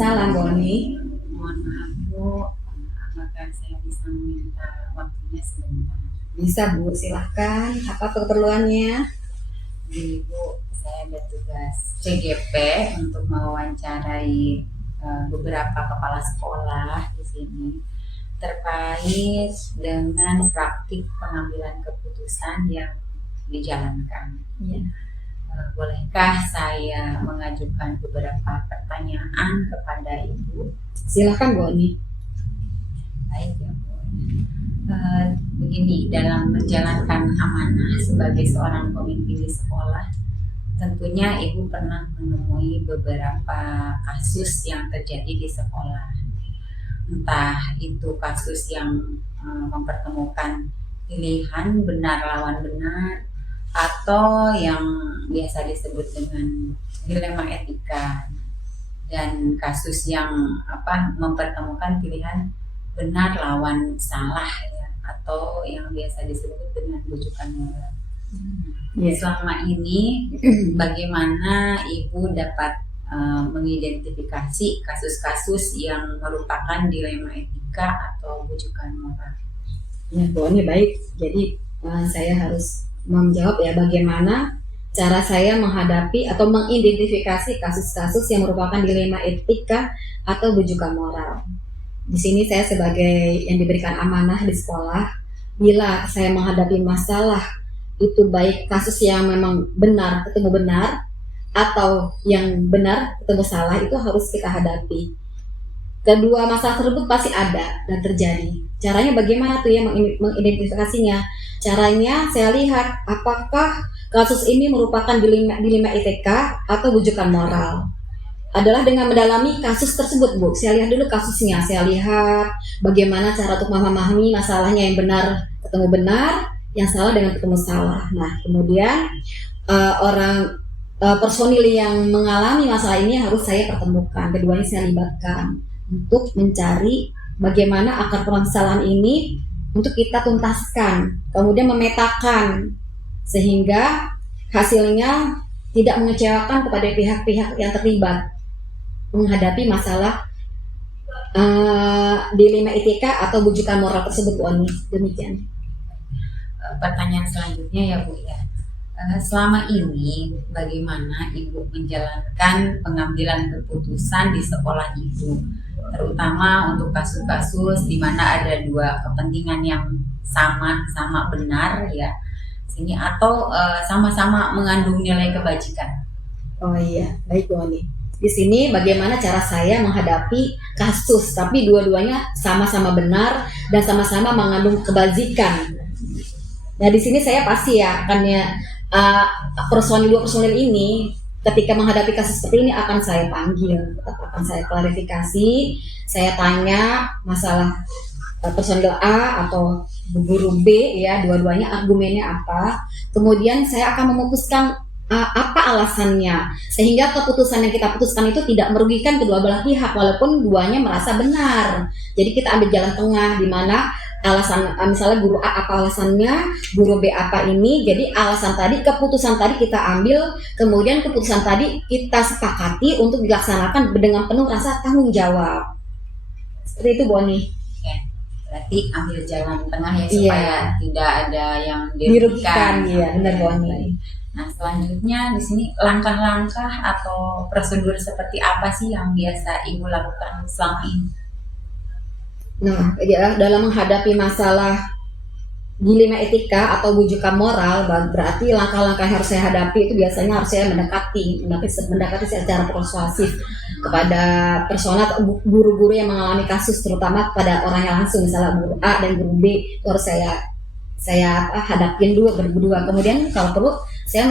Waalaikumsalam, Bu Oni. Mohon maaf Bu, apakah saya bisa meminta waktunya sebentar? Bisa Bu, silahkan. Apa keperluannya? Gini Bu, saya ada tugas CGP untuk mewawancarai beberapa kepala sekolah di sini terkait dengan praktik pengambilan keputusan yang dijalankan. Iya. Bolehkah saya mengajukan beberapa pertanyaan kepada Ibu? Silahkan Bu Oni. Baik ya Bu. Begini, dalam menjalankan amanah sebagai seorang pemimpin di sekolah, tentunya Ibu pernah menemui beberapa kasus yang terjadi di sekolah. Entah itu kasus yang mempertemukan pilihan benar lawan benar, atau yang biasa disebut dengan dilema etika, dan kasus yang mempertemukan pilihan benar lawan salah ya, atau yang biasa disebut dengan bujukan moral. Selama ini bagaimana Ibu dapat mengidentifikasi kasus-kasus yang merupakan dilema etika atau bujukan moral? Ya Bu Oni, baik. Jadi saya harus menjawab ya bagaimana cara saya menghadapi atau mengidentifikasi kasus-kasus yang merupakan dilema etika atau bujukan moral. Di sini saya sebagai yang diberikan amanah di sekolah, bila saya menghadapi masalah itu baik kasus yang memang benar ketemu benar atau yang benar ketemu salah, itu harus kita hadapi. Kedua masalah tersebut pasti ada dan terjadi. Caranya bagaimana tuh ya mengidentifikasinya? Caranya saya lihat apakah kasus ini merupakan dilema etika atau bujukan moral. Adalah dengan mendalami kasus tersebut, Bu. Saya lihat dulu kasusnya. Saya lihat bagaimana cara untuk memahami masalahnya, yang benar ketemu benar, yang salah dengan ketemu salah. Nah, kemudian personil yang mengalami masalah ini harus saya pertemukan. Keduanya saya libatkan untuk mencari bagaimana akar permasalahan ini untuk kita tuntaskan, kemudian memetakan sehingga hasilnya tidak mengecewakan kepada pihak-pihak yang terlibat menghadapi masalah dilema etika atau bujukan moral tersebut, Bu Oni. Demikian. Pertanyaan selanjutnya ya Bu ya. Selama ini bagaimana Ibu menjalankan pengambilan keputusan di sekolah Ibu, terutama untuk kasus-kasus di mana ada dua kepentingan yang sama benar ya sini, atau sama-sama mengandung nilai kebajikan? Oh iya, baik Bu Oni. Di sini bagaimana cara saya menghadapi kasus, tapi dua-duanya sama-sama benar dan sama-sama mengandung kebajikan. Nah, di sini saya pasti ya akan dua personil ini ketika menghadapi kasus seperti ini akan saya panggil, akan saya klarifikasi, saya tanya masalah personil A atau guru B ya, dua-duanya argumennya apa, kemudian saya akan memutuskan apa alasannya, sehingga keputusan yang kita putuskan itu tidak merugikan kedua belah pihak walaupun duanya merasa benar. Jadi kita ambil jalan tengah di mana alasan misalnya guru A apa alasannya, guru B apa ini, jadi alasan tadi, keputusan tadi kita ambil, kemudian keputusan tadi kita sepakati untuk dilaksanakan dengan penuh rasa tanggung jawab. Seperti itu Bu Oni. Ya, berarti ambil jalan tengah ya supaya tidak ada yang dirugikan. Iya, benar Bu Oni. Nah, selanjutnya di sini langkah-langkah atau prosedur seperti apa sih yang biasa Ibu lakukan selama ini? Nah, dalam menghadapi masalah dilema etika atau bujukan moral, berarti langkah-langkah yang harus saya hadapi itu biasanya harus saya mendekati secara persuasif kepada personal atau guru-guru yang mengalami kasus, terutama pada orangnya langsung, misalnya guru A dan guru B, itu harus saya hadapin dulu berdua. Kemudian kalau perlu saya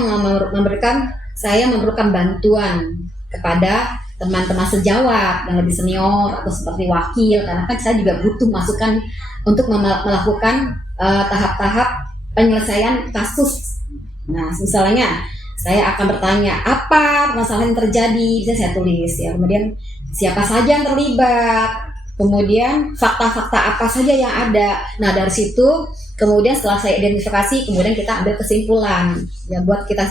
memberikan bantuan kepada teman-teman sejawat yang lebih senior atau seperti wakil, karena kan saya juga butuh masukan untuk melakukan tahap-tahap penyelesaian kasus. Nah, misalnya saya akan bertanya apa permasalahan yang terjadi, bisa saya tulis ya, kemudian siapa saja yang terlibat, kemudian fakta-fakta apa saja yang ada. Nah, dari situ kemudian setelah saya identifikasi, kemudian kita ambil kesimpulan ya, buat kita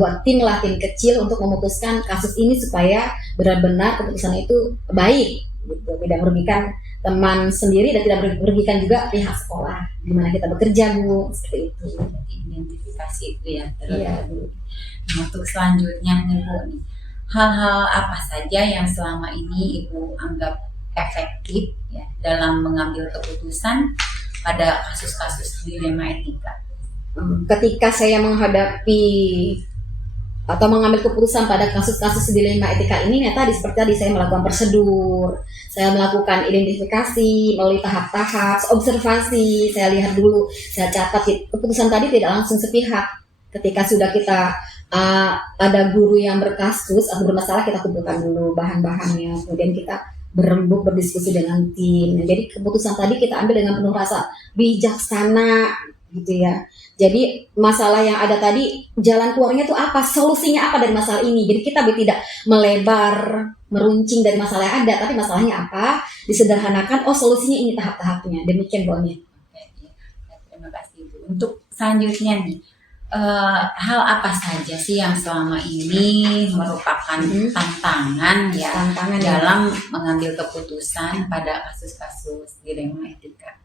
buat tim kecil untuk memutuskan kasus ini supaya benar-benar keputusan itu baik gitu, tidak merugikan teman sendiri dan tidak merugikan juga pihak sekolah di mana kita bekerja, Bu, seperti itu. Jadi identifikasi itu ya. Iya, Bu. Nah, untuk selanjutnya nih Bu, nih, hal-hal apa saja yang selama ini Ibu anggap efektif ya dalam mengambil keputusan pada kasus-kasus dilema etika? Ketika saya menghadapi atau mengambil keputusan pada kasus-kasus dilema etika ini, ya tadi seperti tadi saya melakukan prosedur, saya melakukan identifikasi melalui tahap-tahap, observasi, saya lihat dulu, saya catat keputusan tadi tidak langsung sepihak. Ketika sudah kita ada guru yang berkasus atau bermasalah, kita kumpulkan dulu bahan-bahannya, kemudian kita berembuk berdiskusi dengan tim. Jadi keputusan tadi kita ambil dengan penuh rasa bijaksana gitu ya. Jadi masalah yang ada tadi, jalan keluarnya itu apa, solusinya apa dari masalah ini. Jadi kita tidak melebar, meruncing dari masalah yang ada, tapi masalahnya apa, disederhanakan, oh solusinya ini tahap-tahapnya. Demikian Bu Oni. Terima kasih Bu. Untuk selanjutnya nih, hal apa saja sih yang selama ini merupakan tantangan ya dalam mengambil keputusan pada kasus-kasus dilema etika?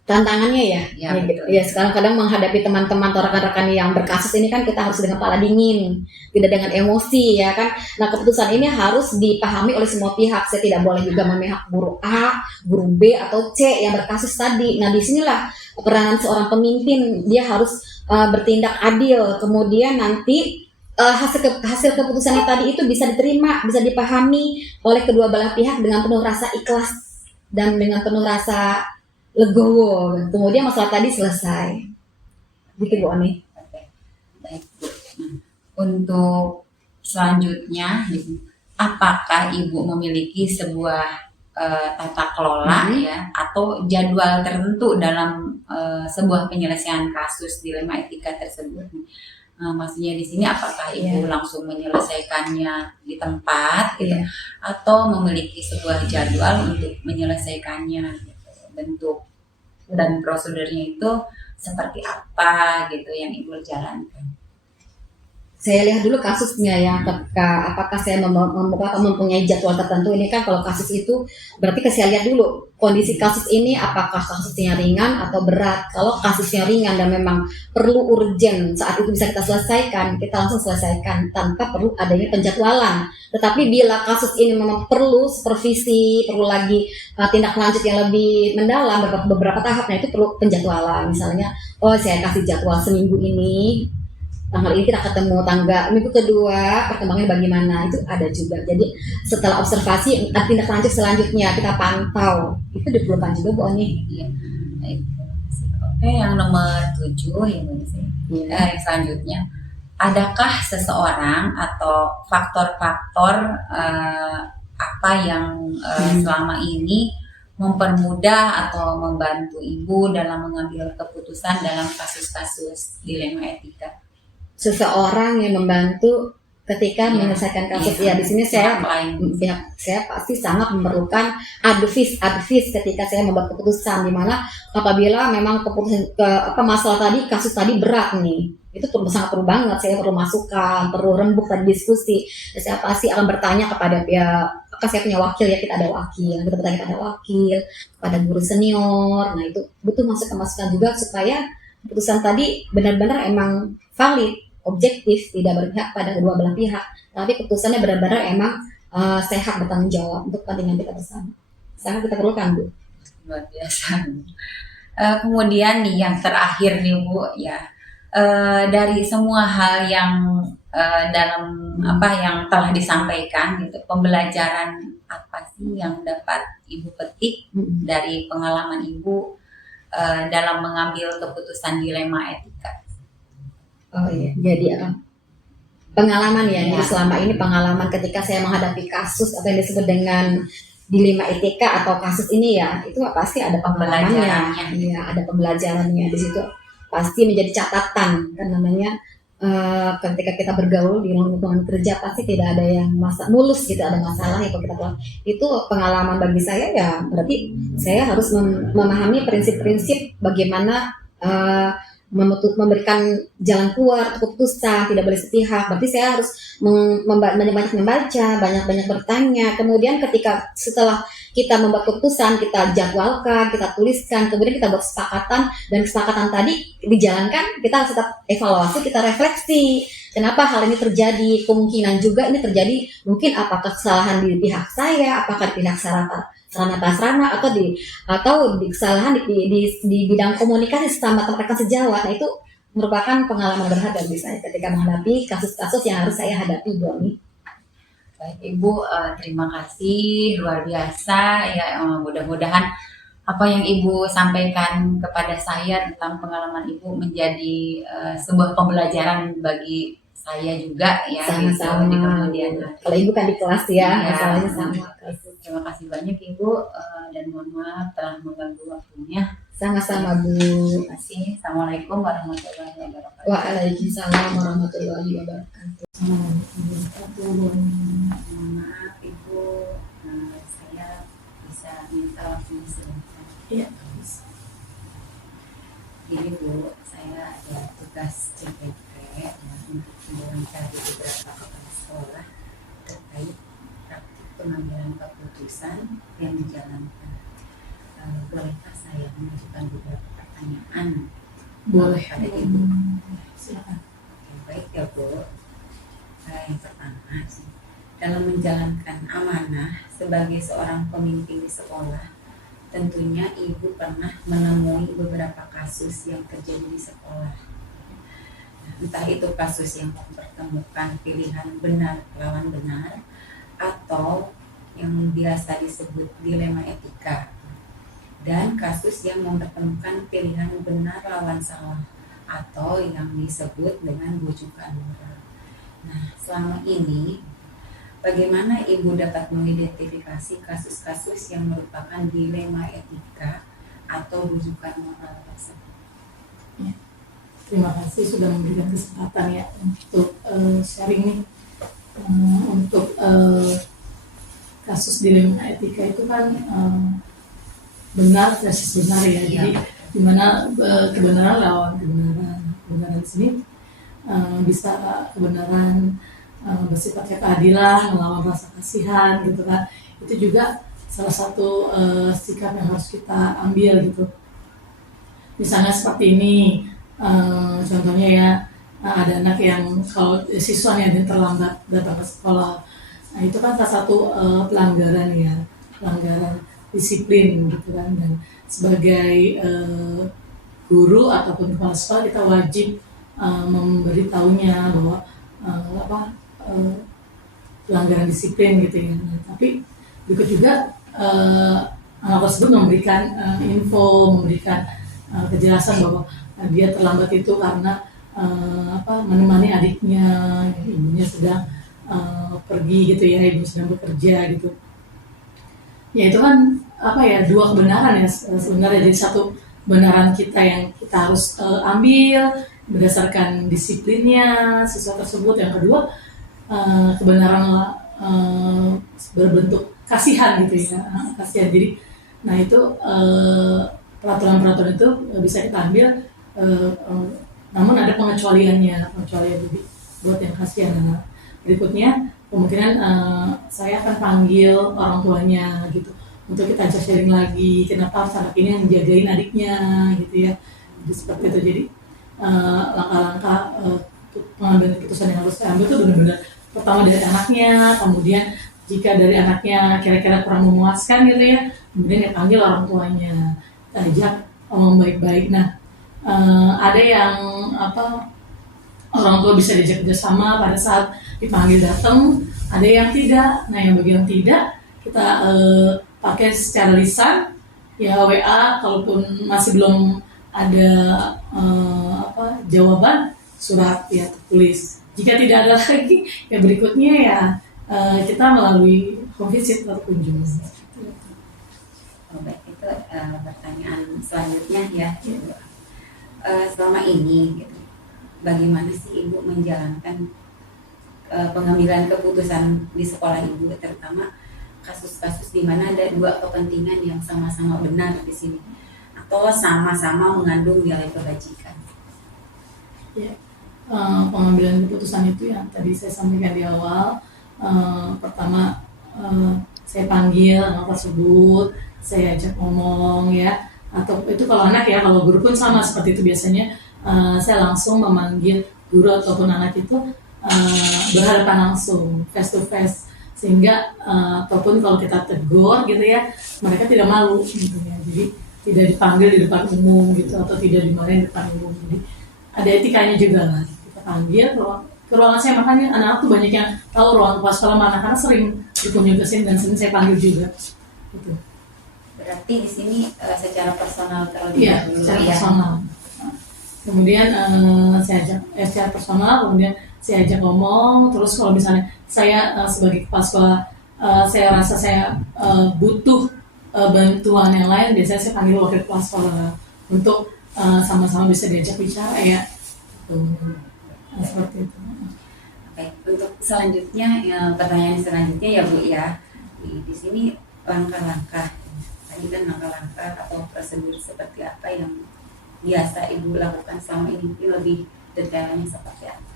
Tantangannya Ya, ya sekarang kadang menghadapi teman-teman atau rekan-rekan yang berkasus ini kan kita harus dengan kepala dingin, tidak dengan emosi ya kan. Nah keputusan ini harus dipahami oleh semua pihak. Saya tidak boleh juga memihak guru A, guru B atau C yang berkasus tadi. Nah disinilah peranan seorang pemimpin, dia harus bertindak adil. Kemudian nanti hasil keputusan tadi itu bisa diterima, bisa dipahami oleh kedua belah pihak dengan penuh rasa ikhlas dan dengan penuh rasa legowo. Kemudian masalah tadi selesai. Gitu Bu Oni. Baik Bu. Nah, untuk selanjutnya, apakah Ibu memiliki sebuah tata kelola ya atau jadwal tertentu dalam sebuah penyelesaian kasus dilema etika tersebut? Maksudnya di sini apakah Ibu langsung menyelesaikannya di tempat gitu, atau memiliki sebuah jadwal untuk menyelesaikannya gitu? Bentuk dan prosedurnya itu seperti apa gitu yang Ibu jalankan? Saya lihat dulu kasusnya ya, apakah saya mempunyai jadwal tertentu. Ini kan kalau kasus itu berarti saya lihat dulu kondisi kasus ini, apakah kasusnya ringan atau berat. Kalau kasusnya ringan dan memang perlu urgent, saat itu bisa kita selesaikan, kita langsung selesaikan tanpa perlu adanya penjadwalan. Tetapi bila kasus ini memang perlu supervisi, perlu lagi tindak lanjut yang lebih mendalam, beberapa tahapnya itu perlu penjadwalan. Misalnya, oh saya kasih jadwal seminggu ini, tanggal ini kita ketemu, minggu kedua perkembangannya bagaimana, itu ada juga. Jadi setelah observasi, tindak lanjut selanjutnya kita pantau, itu diperlukan juga Bu Oni. Iya. Oke, yang nomor 7 yang selanjutnya, adakah seseorang atau faktor-faktor apa yang selama ini mempermudah atau membantu Ibu dalam mengambil keputusan dalam kasus-kasus dilema etika? Seseorang yang membantu ketika menyelesaikan kasus. Ya, di sini saya pasti sangat memerlukan advis ketika saya membuat keputusan, di mana apabila memang keputusan masalah tadi, kasus tadi berat nih, itu sangat perlu banget, saya perlu masukan, perlu rembuk dan diskusi. Dan saya pasti akan bertanya kepada saya punya wakil ya, kita ada wakil, kita bertanya kepada wakil, kepada guru senior. Nah itu butuh masukan juga supaya keputusan tadi benar-benar emang valid, objektif, tidak berpihak pada kedua belah pihak, tapi keputusannya benar-benar emang sehat, bertanggung jawab untuk kepentingan kita bersama. Sangat kita perlukan Bu. Luar biasa. Kemudian nih yang terakhir nih Bu ya, dari semua hal yang dalam yang telah disampaikan gitu, pembelajaran apa sih yang dapat Ibu petik dari pengalaman Ibu dalam mengambil keputusan dilema etika? Oh iya, jadi pengalaman ya. Jadi selama ini pengalaman ketika saya menghadapi kasus apa yang disebut dengan dilema etika atau kasus ini ya, itu pasti ada pengalamannya. Iya, ada pembelajarannya di situ. Pasti menjadi catatan kan namanya. Ketika kita bergaul di lingkungan kerja pasti tidak ada yang mulus gitu, ada masalah ya kalau kita keluar. Itu pengalaman bagi saya ya, berarti saya harus memahami prinsip-prinsip bagaimana memberikan jalan keluar, keputusan, tidak boleh sepihak. Berarti saya harus banyak membaca, banyak bertanya. Kemudian ketika setelah kita membuat keputusan, kita jadwalkan, kita tuliskan, kemudian kita buat kesepakatan, dan kesepakatan tadi dijalankan, kita harus tetap evaluasi, kita refleksi. Kenapa hal ini terjadi? Kemungkinan juga ini terjadi, mungkin apakah kesalahan di pihak saya, apakah di pihak sarana prasarana, atau di kesalahan di bidang komunikasi sama rekan sejawat. Nah, itu merupakan pengalaman berharga bagi saya ketika menghadapi kasus-kasus yang harus saya hadapi, Bu Ami. Baik Ibu, terima kasih luar biasa ya. Mudah-mudahan apa yang Ibu sampaikan kepada saya tentang pengalaman Ibu menjadi sebuah pembelajaran bagi saya juga ya. Sama-sama. Di kemudian hari. Kalau Ibu kan di kelas ya, masalahnya sama. Terima kasih banyak Ibu, dan mohon maaf telah mengganggu waktunya. Sama-sama Bu. Terima kasih. Assalamualaikum warahmatullahi wabarakatuh. Waalaikumsalam warahmatullahi wabarakatuh. Maaf Ibu, saya bisa minta waktunya sebentar. Iya. Jadi Bu, saya ada tugas CPP untuk mencari beberapa kepala sekolah terkait praktik pengambilan keputusan yang dijalankan. Bolehkah saya mengajukan beberapa pertanyaan? Boleh. Pada Ibu. Silakan. Oke, baik ya Bu. Yang pertama, dalam menjalankan amanah sebagai seorang pemimpin di sekolah, tentunya Ibu pernah menemui beberapa kasus yang terjadi di sekolah. Entah itu kasus yang mempertemukan pilihan benar lawan benar, atau yang biasa disebut dilema etika, dan kasus yang mempertemukan pilihan benar lawan salah, atau yang disebut dengan bujukan moral. Nah, selama ini bagaimana Ibu dapat mengidentifikasi kasus-kasus yang merupakan dilema etika atau bujukan moral tersebut? Ya. Terima kasih sudah memberikan kesempatan ya untuk sharing nih. Untuk kasus dilema etika itu kan benar versus benar ya. Jadi dimana kebenaran lawan kebenaran. Kebenaran di sini bisa kebenaran bersifatnya keadilan, melawan rasa kasihan gitu kan. Itu juga salah satu sikap yang harus kita ambil gitu. Misalnya seperti ini, contohnya ya, ada anak yang kalau siswa yang terlambat datang ke sekolah, nah itu kan salah satu pelanggaran ya, pelanggaran disiplin gitu kan. Dan sebagai guru ataupun kepala sekolah kita wajib memberitahunya bahwa pelanggaran disiplin gitu ya. Nah, tapi berikut juga anak tersebut memberikan info, memberikan kejelasan bahwa dia terlambat itu karena menemani adiknya, ibunya sedang pergi gitu ya, ibu sedang bekerja gitu. Ya itu kan dua kebenaran ya sebenarnya. Jadi satu kebenaran kita yang kita harus ambil berdasarkan disiplinnya siswa tersebut. Yang kedua kebenaran berbentuk kasihan gitu ya, kasihan. Jadi nah itu peraturan-peraturan itu bisa kita ambil, namun ada pengecualiannya buat yang kasihan. Nah, berikutnya kemungkinan saya akan panggil orang tuanya gitu untuk kita ajak sharing lagi kenapa anak ini yang menjagain adiknya gitu ya. Jadi seperti itu. Jadi langkah-langkah pengambilan keputusan yang harus saya ambil itu benar-benar pertama dari anaknya, kemudian jika dari anaknya kira-kira kurang memuaskan gitu ya, kemudian ya panggil orang tuanya, kita ajak ngomong baik-baik. Nah, ada yang orang tua bisa diajak kerjasama pada saat dipanggil datang, ada yang tidak. Nah, yang bagi yang tidak kita pakai secara lisan ya, WA, kalaupun masih belum ada jawaban, surat ya tulis. Jika tidak ada lagi, ya berikutnya ya kita melalui home visit atau kunjungan. Baik, itu pertanyaan selanjutnya ya. Selama ini gitu, bagaimana sih Ibu menjalankan pengambilan keputusan di sekolah Ibu, terutama kasus-kasus di mana ada dua kepentingan yang sama-sama benar di sini atau sama-sama mengandung nilai kebajikan? Ya, pengambilan keputusan itu yang tadi saya sampaikan di awal. Pertama, saya panggil anak tersebut, saya ajak ngomong ya. Atau itu kalau anak ya, kalau guru pun sama seperti itu biasanya. Saya langsung memanggil guru ataupun anak itu berhadapan langsung, face to face, sehingga ataupun kalau kita tegur gitu ya, mereka tidak malu gitu ya. Jadi tidak dipanggil di depan umum gitu, atau tidak dimarahin di depan umum. Jadi ada etikanya juga lah. Kita panggil ke ruangan saya, makanya anak-anak tuh banyak yang tahu ruang kepala sekolah mana, karena sering berkunjung ke sini dan sering saya panggil juga. Gitu. Berarti di sini secara personal terlebih Iya, dahulu secara ya. personal. Kemudian saya ajak secara personal, kemudian saya ajak ngomong. Terus kalau misalnya saya sebagai kepala sekolah, saya rasa saya butuh bantuan yang lain, biasanya saya panggil wakil kepala sekolah untuk sama-sama bisa diajak bicara ya. Seperti itu. Oke, untuk selanjutnya pertanyaan selanjutnya ya Bu ya, di sini langkah-langkah tadi kan langkah-langkah atau prosedur seperti apa yang biasa Ibu lakukan selama ini, lebih detailnya seperti apa?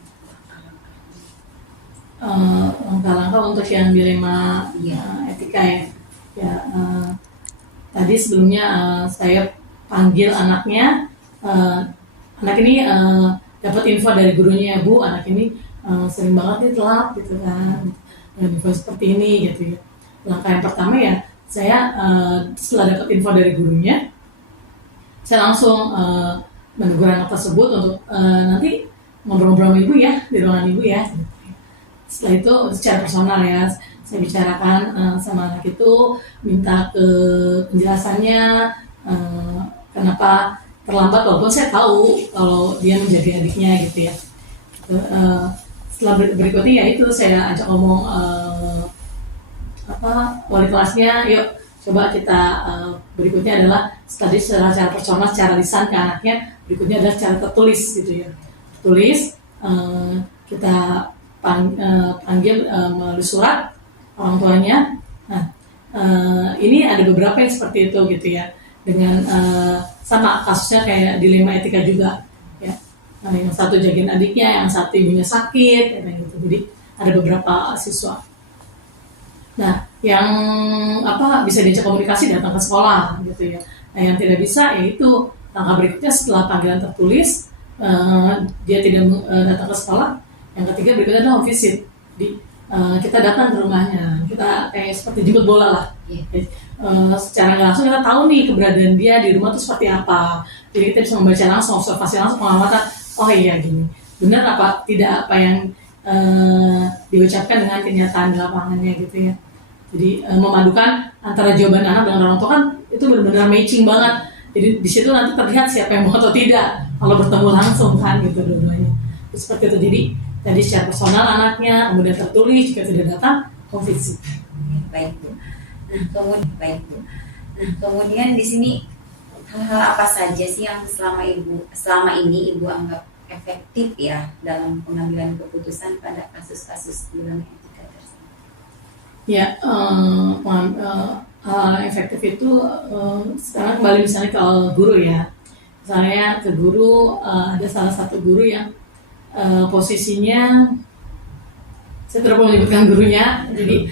Langkah-langkah untuk yang dilema etika ya. Ya, tadi sebelumnya saya panggil anaknya. Anak ini dapat info dari gurunya, Bu, anak ini sering banget nih telat gitu kan, info seperti ini gitu ya. Langkah yang pertama ya, saya setelah dapat info dari gurunya, saya langsung menegur anak tersebut untuk nanti ngobrol-ngobrol sama ibu ya, di ruangan ibu ya. Setelah itu secara personal ya, saya bicarakan sama anak itu, minta ke penjelasannya kenapa terlambat, walaupun saya tahu kalau dia menjadi adiknya gitu ya. Setelah berikutnya ya itu saya ajak ngomong wali kelasnya, yuk coba kita berikutnya adalah tadi secara personal, secara lisan ke anaknya, berikutnya adalah secara tertulis gitu ya. Tulis, kita panggil melalui surat orang tuanya. Nah, ini ada beberapa yang seperti itu gitu ya, dengan sama kasusnya kayak dilema etika juga ya. Nah, yang satu jagain adiknya, yang satu ibunya sakit kayak gitu. Jadi ada beberapa siswa. Nah, yang bisa diajak komunikasi datang ke sekolah gitu ya. Nah, yang tidak bisa yaitu langkah berikutnya setelah panggilan tertulis, dia tidak datang ke sekolah. Yang ketiga berikutnya adalah home visit. Kita datang ke rumahnya, kita kayak seperti jemput bola lah. Secara nggak langsung kita tahu nih keberadaan dia di rumah itu seperti apa. Jadi kita bisa membaca langsung, observasi langsung, pengamatan. Oh iya gini, benar apa tidak apa yang diucapkan dengan kenyataan di lapangannya gitu ya. Jadi memadukan antara jawaban anak dengan orang tua kan itu benar-benar matching banget. Jadi di situ nanti terlihat siapa yang mau atau tidak kalau bertemu langsung kan gitu dua-duanya. Seperti itu. Jadi tadi secara personal anaknya, kemudian tertulis jika tidak datang konfirmasi. Baik Bu. Nah, kemudian di sini hal-hal apa saja sih yang selama ini Ibu anggap efektif ya dalam pengambilan keputusan pada kasus-kasus dilema etika tersebut? Ya, hal yang efektif itu sekarang kembali misalnya ke guru ya. Misalnya ke guru, ada salah satu guru yang posisinya saya tidak mau menyebutkan gurunya, jadi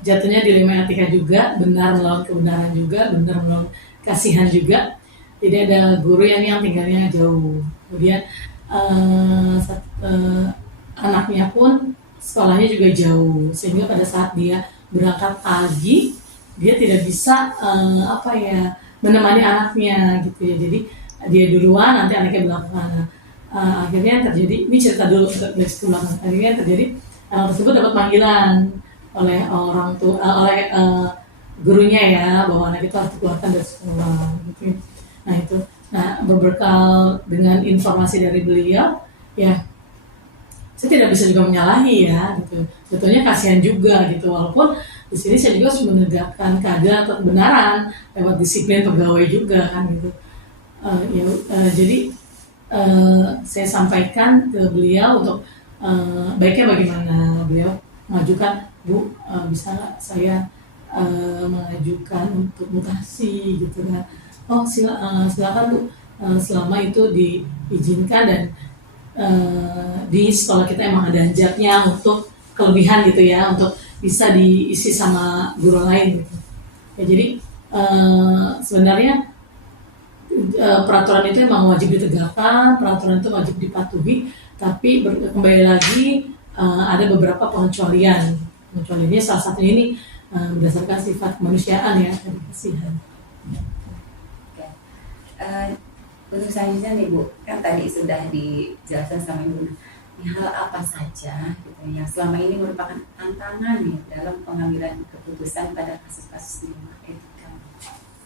jatuhnya dilema etika juga, benar melawan kebenaran juga, benar melawan kasihan juga. Jadi ada guru yang tinggalnya jauh, kemudian anaknya pun sekolahnya juga jauh, sehingga pada saat dia berangkat pagi dia tidak bisa menemani anaknya gitu ya. Jadi dia duluan, nanti anaknya belakangan. Akhirnya terjadi, ini cerita dulu dari sekolah. Akhirnya terjadi anak tersebut dapat panggilan oleh orang tua, oleh gurunya ya, bahwa anak itu harus dikeluarkan dari sekolah. Gitu. Nah itu, berbekal dengan informasi dari beliau, ya saya tidak bisa juga menyalahi ya, gitu. Sebetulnya kasihan juga gitu, walaupun di sini saya juga harus menegakkan keadilan atau kebenaran lewat disiplin pegawai juga kan gitu. Jadi saya sampaikan ke beliau untuk baiknya bagaimana. Beliau mengajukan, Bu, bisa nggak saya mengajukan untuk mutasi gitu kan. Oh silakan Bu, selama itu diizinkan dan di sekolah kita emang ada hajatnya untuk kelebihan gitu ya, untuk bisa diisi sama guru lain gitu. Ya, jadi sebenarnya peraturan itu emang wajib ditegakkan, peraturan itu wajib dipatuhi, tapi kembali lagi ada beberapa pengecualian. Pengecualiannya salah satunya ini berdasarkan sifat kemanusiaan ya, dan kasihan. Untuk selanjutnya nih Bu, kan tadi sudah dijelaskan sama Ibu, hal apa saja gitu, yang selama ini merupakan tantangan nih dalam pengambilan keputusan pada kasus-kasus dilema etika.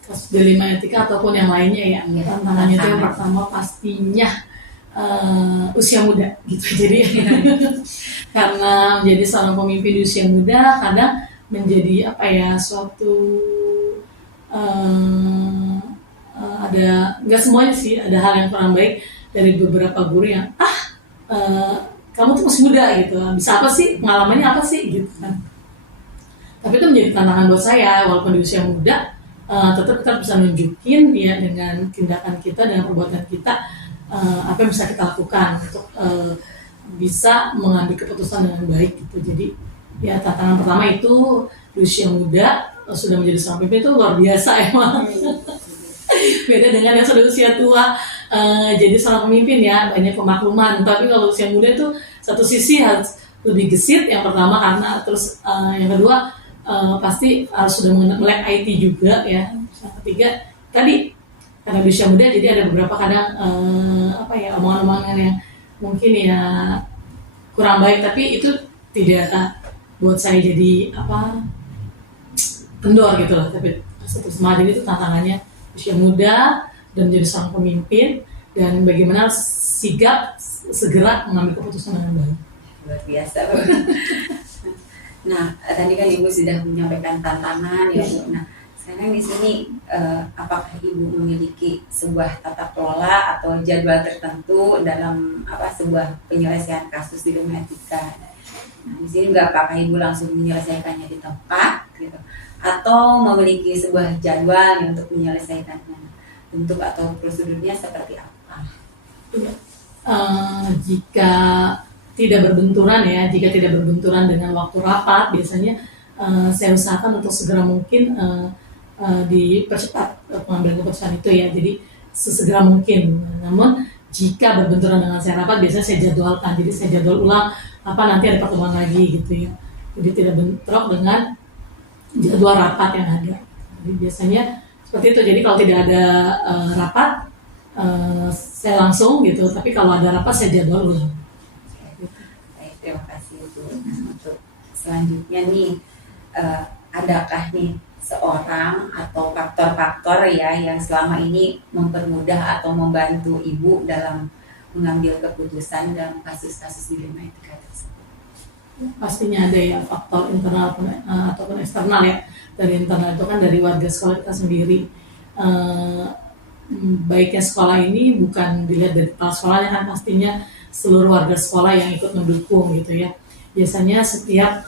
Kasus dilema etika ataupun yang lainnya ya, tantangannya itu yang pertama pastinya usia muda gitu. Jadi karena menjadi seorang pemimpin di usia muda kadang menjadi apa ya, suatu ada, nggak semuanya sih, ada hal yang kurang baik dari beberapa guru yang kamu tuh masih muda gitu, bisa apa sih, pengalamannya apa sih gitu kan. Tapi itu menjadi tantangan buat saya, walaupun di usia muda tetap kita bisa nunjukin ya dengan tindakan kita, dengan perbuatan kita apa yang bisa kita lakukan untuk bisa mengambil keputusan dengan baik gitu. Jadi ya tantangan pertama itu di usia muda sudah menjadi seorang pemimpin itu luar biasa emang. Beda dengan yang sudah usia tua jadi seorang pemimpin ya, banyak pemakluman. Tapi kalau usia muda itu satu sisi harus lebih gesit, yang pertama karena terus yang kedua pasti harus sudah melek IT juga ya. Yang ketiga tadi karena di usia muda jadi ada beberapa kadang apa ya, omongan-omongan yang mungkin ya kurang baik, tapi itu tidak buat saya jadi apa kendor gitu lah. Tapi terus jadi itu tantangannya usia muda dan menjadi seorang pemimpin, dan bagaimana sigap segera mengambil keputusan dengan baik. Luar biasa. Nah, tadi kan Ibu sudah menyampaikan tantangan ya Bu. Nah, sekarang di sini apakah Ibu memiliki sebuah tata kelola atau jadwal tertentu dalam sebuah penyelesaian kasus dilema etika? Nah, di sini juga apakah Ibu langsung menyelesaikannya di tempat gitu, atau memiliki sebuah jadwal untuk menyelesaikannya, bentuk atau prosedurnya seperti apa? Jika tidak berbenturan dengan waktu rapat, biasanya saya usahakan untuk segera mungkin dipercepat pengambilan keputusan itu ya, jadi sesegera mungkin. Namun jika berbenturan dengan saya rapat, biasanya saya jadwalkan, jadi saya jadwal ulang nanti ada pertemuan lagi gitu ya, jadi tidak bentrok dengan jadwal rapat yang ada. Jadi biasanya seperti itu. Jadi kalau tidak ada rapat saya langsung gitu, tapi kalau ada rapat saya jadwal ulang. Baik, terima kasih Bu. Untuk selanjutnya nih, adakah nih seorang atau faktor-faktor ya yang selama ini mempermudah atau membantu Ibu dalam mengambil keputusan dalam kasus-kasus dilema etika tersebut? Pastinya ada ya, faktor internal ataupun eksternal ya. Dari internal itu kan dari warga sekolah kita sendiri. Baiknya sekolah ini bukan dilihat dari kepala sekolahnya kan, pastinya seluruh warga sekolah yang ikut mendukung gitu ya. Biasanya setiap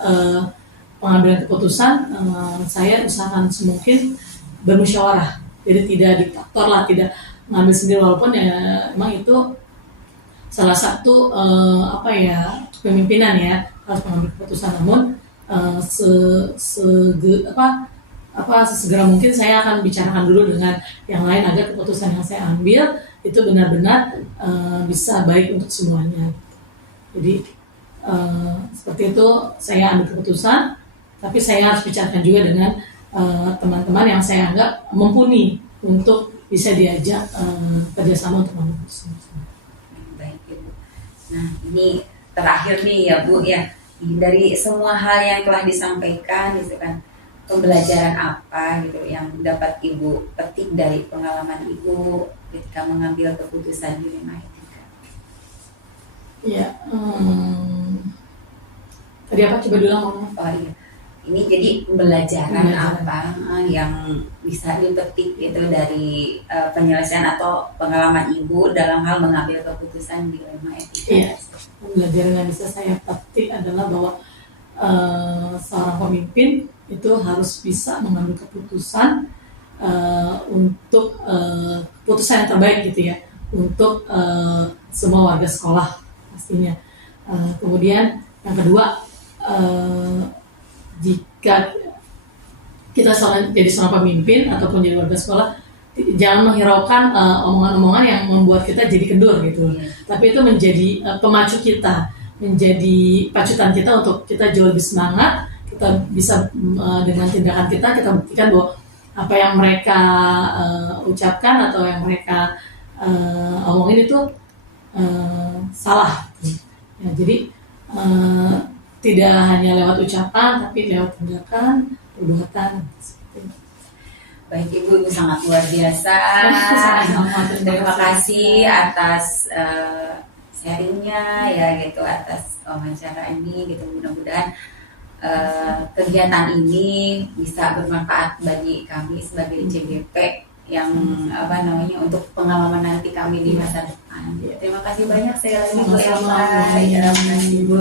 pengambilan keputusan saya usahakan semungkin bermusyawarah, jadi tidak diktator lah, tidak mengambil sendiri, walaupun ya emang itu salah satu kepemimpinan ya, harus mengambil keputusan. Namun sesegera mungkin saya akan bicarakan dulu dengan yang lain agar keputusan yang saya ambil itu benar-benar bisa baik untuk semuanya. Jadi seperti itu saya ambil keputusan, tapi saya harus bicarakan juga dengan teman-teman yang saya anggap mumpuni untuk bisa diajak kerjasama untuk mengambil keputusan. Baik Ibu. Nah ini terakhir nih ya Bu ya, dari semua hal yang telah disampaikan gitu kan, pembelajaran apa gitu yang dapat Ibu petik dari pengalaman Ibu ketika mengambil keputusan dilema etika? Ya, tadi apa, coba dulu ngomong. Oh iya, ini jadi pembelajaran apa yang bisa dipetik gitu dari penyelesaian atau pengalaman Ibu dalam hal mengambil keputusan dilema etika? Iya, pembelajaran yang bisa saya petik adalah bahwa seorang pemimpin itu harus bisa mengambil keputusan untuk keputusan yang terbaik gitu ya, untuk semua warga sekolah pastinya. Kemudian yang kedua, jika kita jadi seorang pemimpin ataupun jadi warga sekolah, jangan menghiraukan omongan-omongan yang membuat kita jadi kendur gitu. Tapi itu menjadi pemacu kita, menjadi pacutan kita untuk kita jauh lebih semangat. Kita bisa dengan tindakan kita buktikan bahwa apa yang mereka ucapkan atau yang mereka omongin itu salah. Ya, jadi tidak hanya lewat ucapan, tapi lewat tindakan, perbuatan. Baik Ibu, Ibu sangat luar biasa. Terima kasih atas sharingnya ya gitu, atas wawancara ini gitu. Mudah-mudahan kegiatan ini bisa bermanfaat bagi kami sebagai CGP yang untuk pengalaman nanti kami di masa depan. Terima kasih banyak sekali lagi Bu Eva. Terima kasih Bu.